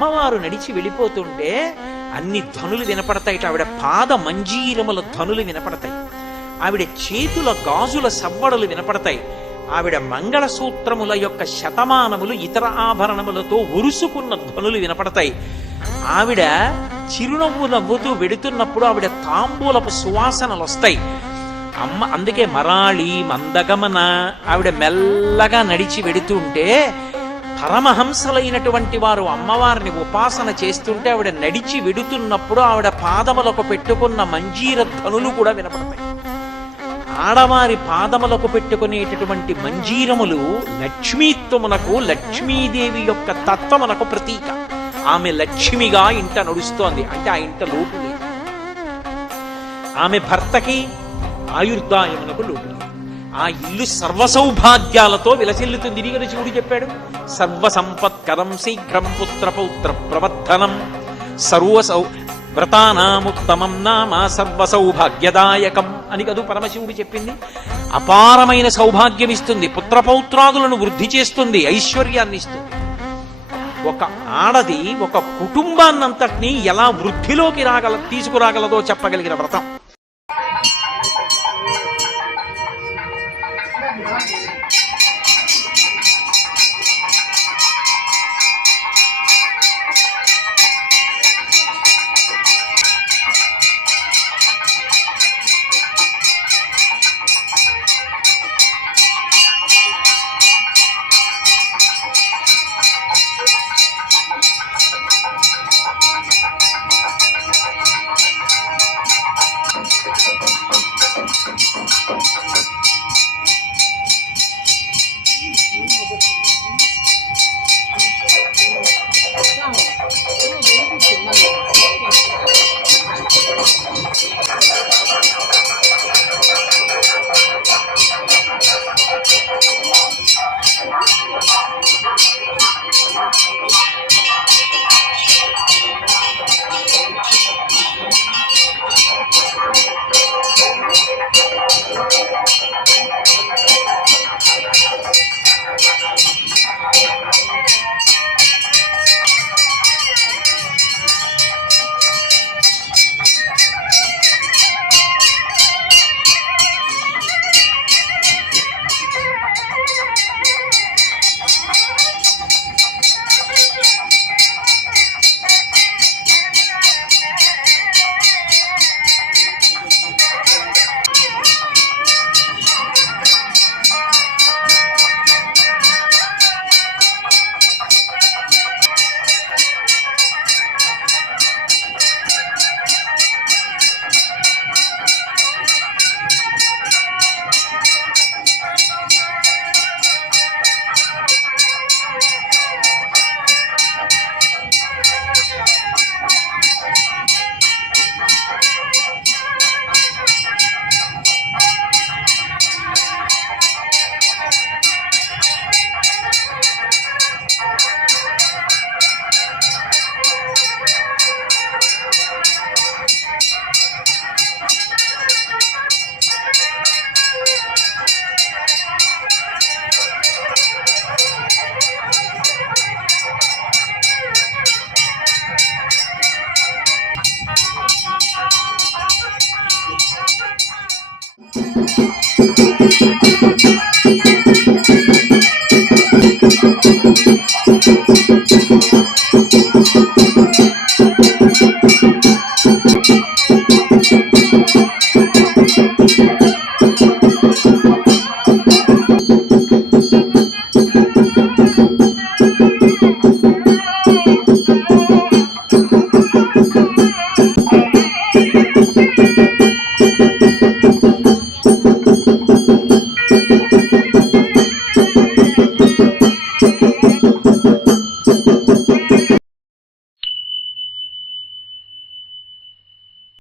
అమ్మవారు నడిచి వెళ్ళిపోతుంటే అన్ని ధనులు వినపడతాయి. ఆవిడ పాద మంజీరముల ధనులు వినపడతాయి. ఆవిడ చేతుల గాజుల సవ్వడలు వినపడతాయి. ఆవిడ మంగళసూత్రముల యొక్క శతమానములు ఇతర ఆభరణములతో ఉరుసుకున్న ధ్వనులు వినపడతాయి. ఆవిడ చిరునవ్వు నవ్వుతూ వెడుతున్నప్పుడు ఆవిడ తాంబూలపు సువాసనలు వస్తాయి. అమ్మ అందుకే మరాళి మందగమన ఆవిడ మెల్లగా నడిచి వెడుతుంటే పరమహంసలైనటువంటి వారు అమ్మవారిని ఉపాసన చేస్తుంటే ఆవిడ నడిచి వెడుతున్నప్పుడు ఆవిడ పాదములకు పెట్టుకున్న మంజీర ధనులు కూడా వినపడతాయి. ఆడవారి పాదములకు పెట్టుకునేటటువంటి మంజీరములు లక్ష్మీత్వమునకు లక్ష్మీదేవి యొక్క తత్వమునకు ప్రతీక. ఆమె లక్ష్మిగా ఇంట నడుస్తోంది. అంటే ఆ ఇంట లోటు లేదు. ఆమె భర్తకి ఆయుర్దాయమునకు లోటు లేదు. ఆ ఇల్లు సర్వ సౌభాగ్యాలతో విలసిల్లుతుంది ఇది శివుడు చెప్పాడు. సర్వసంపత్కరం శీఘ్రం పుత్ర పౌత్ర ప్రవర్ధనం. సర్వ సౌ వ్రతానాముత్తమం నామ సర్వ సౌభాగ్యదాయకం అని కదూ పరమశివుడు చెప్పింది. అపారమైన సౌభాగ్యం ఇస్తుంది పుత్రపౌత్రాదులను వృద్ధి చేస్తుంది. ఐశ్వర్యాన్ని ఇస్తుంది ఒక ఆడది ఒక కుటుంబాన్నంతటినీ ఎలా వృద్ధిలోకి రాగల తీసుకురాగలదో చెప్పగలిగిన వ్రతం.